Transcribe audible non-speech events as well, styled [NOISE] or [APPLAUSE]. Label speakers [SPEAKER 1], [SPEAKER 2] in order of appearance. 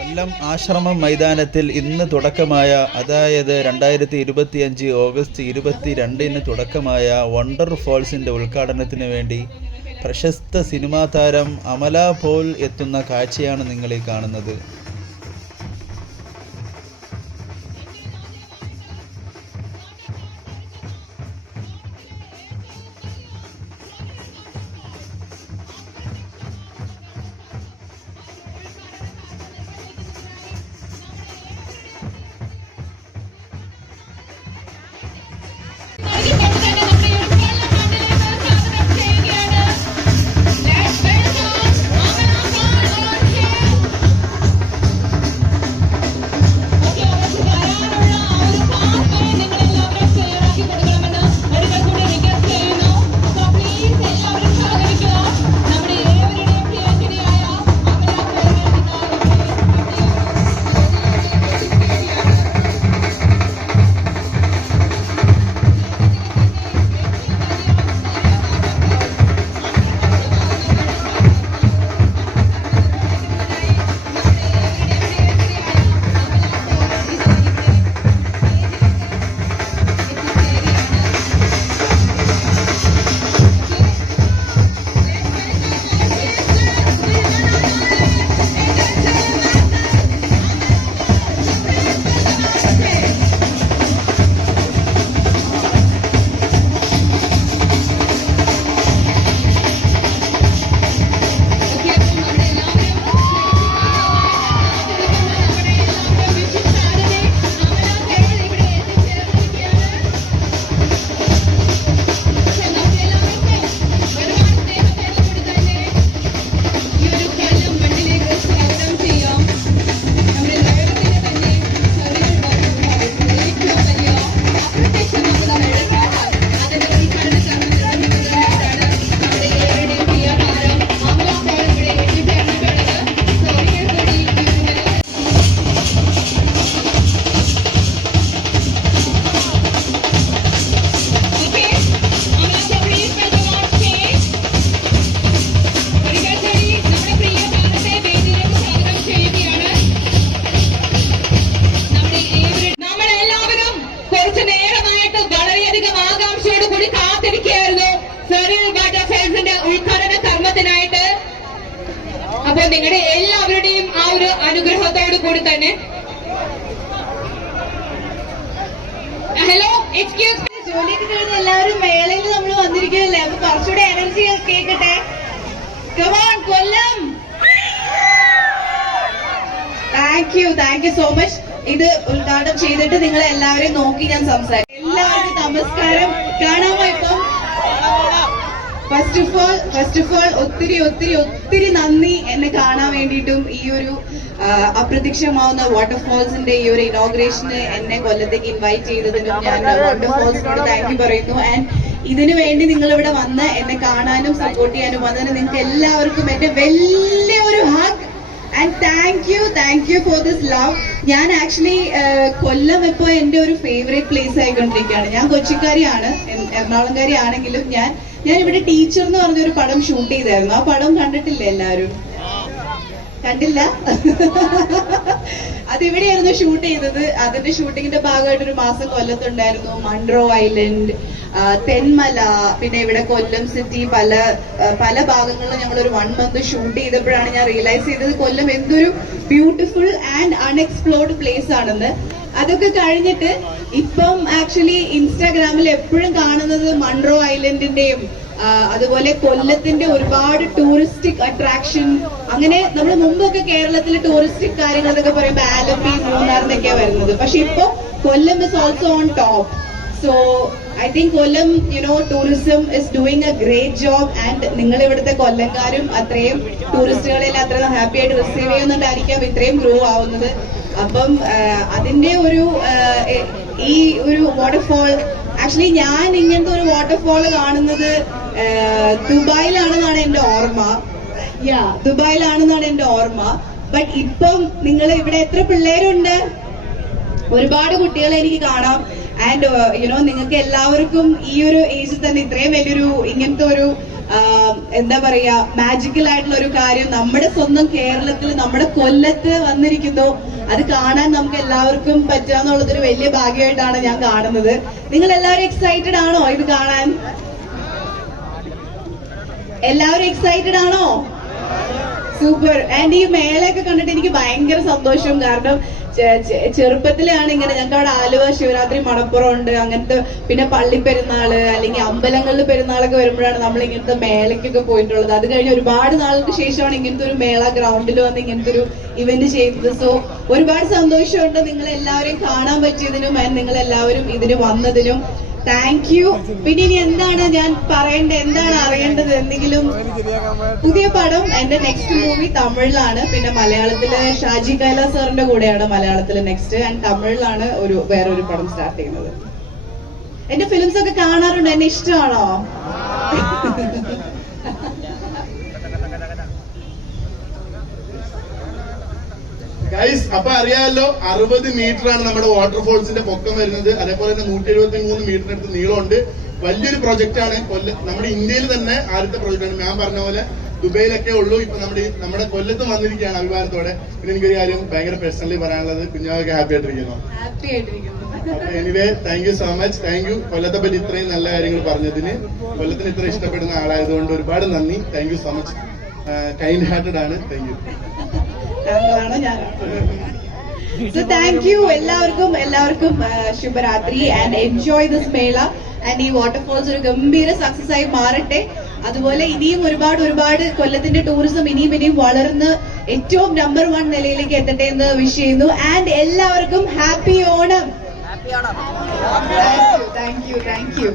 [SPEAKER 1] കൊല്ലം ആശ്രമം മൈതാനത്തിൽ ഇന്ന് തുടക്കമായ അതായത് രണ്ടായിരത്തി ഇരുപത്തിയഞ്ച് ഓഗസ്റ്റ് ഇരുപത്തി രണ്ടിന് തുടക്കമായ വണ്ടർ ഫോൾസിന്റെ ഉദ്ഘാടനത്തിന് വേണ്ടി പ്രശസ്ത സിനിമാ താരം അമല പോൾ എത്തുന്ന കാഴ്ചയാണ് നിങ്ങൾ ഈ കാണുന്നത്.
[SPEAKER 2] കുറച്ചു നേരമായിട്ട് വളരെയധികം ആകാംക്ഷയോട് കൂടി കാത്തിരിക്കുകയായിരുന്നു. സെറിൽ വാട്ടർ ഫെൽസിന്റെ ഉദ്ഘാടന കർമ്മത്തിനായിട്ട്. അപ്പൊ നിങ്ങളുടെ എല്ലാവരുടെയും ആ ഒരു അനുഗ്രഹത്തോടു കൂടി തന്നെ. ഹലോ എക്സ്ക്യൂസ്
[SPEAKER 3] ജോലിയൊക്കെ കഴിഞ്ഞ് എല്ലാവരും മേളയിൽ നമ്മൾ വന്നിരിക്കുമല്ലേ അപ്പൊ കുറച്ചുകൂടെ എനർജി കേൾക്കട്ടെ come on Kollam. Thank you thank you so much ഇത് ഉദ്ഘാടനം ചെയ്തിട്ട് നിങ്ങൾ എല്ലാവരെയും നോക്കി ഞാൻ സംസാരിക്കും. എല്ലാവർക്കും നമസ്കാരം. കാണാമോ ഇപ്പം? First of all first of all ഒത്തിരി ഒത്തിരി ഒത്തിരി നന്ദി എന്നെ കാണാൻ വേണ്ടിയിട്ടും ഈ ഒരു അപ്രത്യക്ഷമാവുന്ന വാട്ടർഫോൾസിന്റെ ഈ ഒരു ഇനോഗ്രേഷന് എന്നെ കൊല്ലത്തേക്ക് ഇൻവൈറ്റ് ചെയ്തതിനും ഞാൻ വാട്ടർഫോൾസിനോട് താങ്ക് യു പറയുന്നു. ആൻഡ് ഇതിനു വേണ്ടി നിങ്ങൾ ഇവിടെ വന്ന് എന്നെ കാണാനും സപ്പോർട്ട് ചെയ്യാനും വന്നതിന് നിങ്ങൾക്ക് എല്ലാവർക്കും എന്റെ വലിയ ഒരു hug and thank you thank you for this love ഞാൻ ആക്ച്വലി കൊല്ലം ഇപ്പോൾ എന്റെ ഒരു ഫേവറേറ്റ് പ്ലേസ് ആയിക്കൊണ്ടിരിക്കുകയാണ്. ഞാൻ കൊച്ചിക്കാരിയാണ്. എറണാകുളംകാരി ആണെങ്കിലും ഞാൻ ഞാൻ ഇവിടെ ടീച്ചർ എന്ന് പറഞ്ഞൊരു പടം ഷൂട്ട് ചെയ്തായിരുന്നു. ആ പടം കണ്ടിട്ടില്ലേ എല്ലാവരും? കണ്ടില്ല. [LAUGHS] അതെവിടെയായിരുന്നു ഷൂട്ട് ചെയ്തത്? അതിന്റെ ഷൂട്ടിങ്ങിന്റെ ഭാഗമായിട്ട് ഒരു മാസം കൊല്ലത്തുണ്ടായിരുന്നു. മൺട്രോ ഐലൻഡ് തെന്മല പിന്നെ ഇവിടെ കൊല്ലം സിറ്റി പല പല ഭാഗങ്ങളിലും ഞങ്ങൾ ഒരു വൺ മന്ത് ഷൂട്ട് ചെയ്തപ്പോഴാണ് ഞാൻ റിയലൈസ് ചെയ്തത് കൊല്ലം എന്തൊരു ബ്യൂട്ടിഫുൾ ആൻഡ് അൺഎക്സ്പ്ലോർഡ് പ്ലേസ് ആണെന്ന്. അതൊക്കെ കഴിഞ്ഞിട്ട് ഇപ്പം ആക്ച്വലി ഇൻസ്റ്റാഗ്രാമിൽ എപ്പോഴും കാണുന്നത് മൺട്രോ ഐലൻഡിന്റെയും അതുപോലെ കൊല്ലത്തിന്റെ ഒരുപാട് ടൂറിസ്റ്റിക് അട്രാക്ഷൻ അങ്ങനെ നമ്മൾ മുമ്പൊക്കെ കേരളത്തിലെ ടൂറിസ്റ്റിക് കാര്യങ്ങൾ എന്നൊക്കെ പറയുമ്പോൾ ആലപ്പി മൂന്നാർ എന്നൊക്കെയാ വരുന്നത്. പക്ഷെ ഇപ്പൊ Kollam is also on top so I think Kollam you know tourism is doing a great job and നിങ്ങൾ ഇവിടുത്തെ കൊല്ലംകാരും അത്രയും ടൂറിസ്റ്റുകളെല്ലാം അത്രയും ഹാപ്പി ആയിട്ട് റിസീവ് ചെയ്യുന്നുണ്ടായിരിക്കാം ഇത്രയും ഗ്രോ ആവുന്നത്. അപ്പം അതിന്റെ ഒരു ഈ ഒരു വാട്ടർഫോൾ ആക്ച്വലി ഞാൻ ഇങ്ങനത്തെ ഒരു വാട്ടർഫോൾ കാണുന്നത് ദുബായിലാണെന്നാണ് എന്റെ ഓർമ്മ. യാ ദുബായിലാണെന്നാണ് എന്റെ ഓർമ്മ. ബട്ട് ഇപ്പം നിങ്ങൾ ഇവിടെ എത്ര പിള്ളേരുണ്ട്? ഒരുപാട് കുട്ടികളെ എനിക്ക് കാണാം. ആൻഡ് യുനോ നിങ്ങൾക്ക് എല്ലാവർക്കും ഈ ഒരു ഏജിൽ തന്നെ ഇത്രയും വലിയൊരു ഇങ്ങനത്തെ ഒരു എന്താ പറയാ മാജിക്കൽ ആയിട്ടുള്ള ഒരു കാര്യം നമ്മുടെ സ്വന്തം കേരളത്തിൽ നമ്മുടെ കൊല്ലത്ത് വന്നിരിക്കുന്നു. അത് കാണാൻ നമുക്ക് എല്ലാവർക്കും പറ്റുക എന്നുള്ളതൊരു വലിയ ഭാഗ്യമായിട്ടാണ് ഞാൻ കാണുന്നത്. നിങ്ങൾ എല്ലാവരും എക്സൈറ്റഡ് ആണോ ഇത് കാണാൻ? എല്ലാവരും എക്സൈറ്റഡ് ആണോ? സൂപ്പർ ആൻഡ് ഈ മേളയൊക്കെ കണ്ടിട്ട് എനിക്ക് ഭയങ്കര സന്തോഷം. കാരണം ചെറുപ്പത്തിലാണ് ഇങ്ങനെ ഞങ്ങൾക്ക് അവിടെ ആലുവ ശിവരാത്രി മണപ്പുറം ഉണ്ട് അങ്ങനത്തെ പിന്നെ പള്ളി പെരുന്നാൾ അല്ലെങ്കിൽ അമ്പലങ്ങളിൽ പെരുന്നാളൊക്കെ വരുമ്പോഴാണ് നമ്മൾ ഇങ്ങനത്തെ മേളയ്ക്കൊക്കെ പോയിട്ടുള്ളത്. അത് കഴിഞ്ഞ് ഒരുപാട് നാളുകൾക്ക് ശേഷമാണ് ഇങ്ങനത്തെ ഒരു മേള ഗ്രൗണ്ടിൽ വന്ന് ഇങ്ങനത്തെ ഒരു ഇവന്റ് ചെയ്തത്. സോ ഒരുപാട് സന്തോഷമുണ്ട് നിങ്ങൾ എല്ലാവരെയും കാണാൻ പറ്റിയതിനും ആൻഡ് നിങ്ങൾ എല്ലാവരും ഇതിന് വന്നതിനും. താങ്ക് യു പിന്നെ ഇനി എന്താണ് ഞാൻ പറയേണ്ടത്? എന്താണ് അറിയേണ്ടത് എന്തെങ്കിലും? പുതിയ പടം എന്റെ നെക്സ്റ്റ് മൂവി തമിഴിലാണ്. പിന്നെ മലയാളത്തിൽ ഷാജി കൈല സാറിന്റെ കൂടെയാണ് മലയാളത്തിൽ നെക്സ്റ്റ് ആൻഡ് തമിഴിലാണ് ഒരു വേറൊരു പടം സ്റ്റാർട്ട് ചെയ്യുന്നത്. എന്റെ ഫിലിംസ് ഒക്കെ കാണാറുണ്ട്. എന്നെ ഇഷ്ടമാണോ?
[SPEAKER 4] ഗൈസ് അപ്പൊ അറിയാമല്ലോ അറുപത് മീറ്റർ ആണ് നമ്മുടെ വാട്ടർഫോൾസിന്റെ പൊക്കം വരുന്നത്. അതേപോലെ തന്നെ നൂറ്റി എഴുപത്തി മൂന്ന് മീറ്ററിനടുത്ത് നീളമുണ്ട്. വലിയൊരു പ്രൊജക്ട് ആണ്. കൊല്ല നമ്മുടെ ഇന്ത്യയിൽ തന്നെ ആദ്യത്തെ പ്രൊജക്ട് ആണ്. ഞാൻ പറഞ്ഞ പോലെ ദുബൈയിലൊക്കെ ഉള്ളൂ. ഇപ്പൊ നമ്മുടെ നമ്മുടെ കൊല്ലത്ത് വന്നിരിക്കുകയാണ് അഭിമാനത്തോടെ. പിന്നെ എനിക്കൊരു കാര്യം ഭയങ്കര പേഴ്സണലി പറയാനുള്ളത്. ഹാപ്പി ആയിട്ടിരിക്കുന്നു.
[SPEAKER 3] Happy ആയിട്ടിരിക്കുന്നു.
[SPEAKER 4] Anyway thank you so much thank you കൊല്ലത്തെ പറ്റി ഇത്രയും നല്ല കാര്യങ്ങൾ പറഞ്ഞതിന്. കൊല്ലത്തിന് ഇത്ര ഇഷ്ടപ്പെടുന്ന ആളായതുകൊണ്ട് ഒരുപാട് നന്ദി. Thank you so much kind hearted ആണ്. താങ്ക് യു
[SPEAKER 3] താങ്കളാണോ ഞാനാണോ സോ താങ്ക് യു എല്ലാവർക്കും എല്ലാവർക്കും ശുഭരാത്രി and enjoy this mela. And ഈ വാട്ടർഫോൾസ് ഒരു ഗംഭീര സക്സസ് ആയി മാറട്ടെ. അതുപോലെ ഇനിയും ഒരുപാട് ഒരുപാട് കൊല്ലത്തിന്റെ ടൂറിസം ഇനിയും ഇനിയും വളർന്ന് ഏറ്റവും നമ്പർ വൺ നിലയിലേക്ക് എത്തട്ടെ എന്ന് വിഷ് ചെയ്യുന്നു. ആൻഡ് എല്ലാവർക്കും happy Onam. Thank you thank you thank you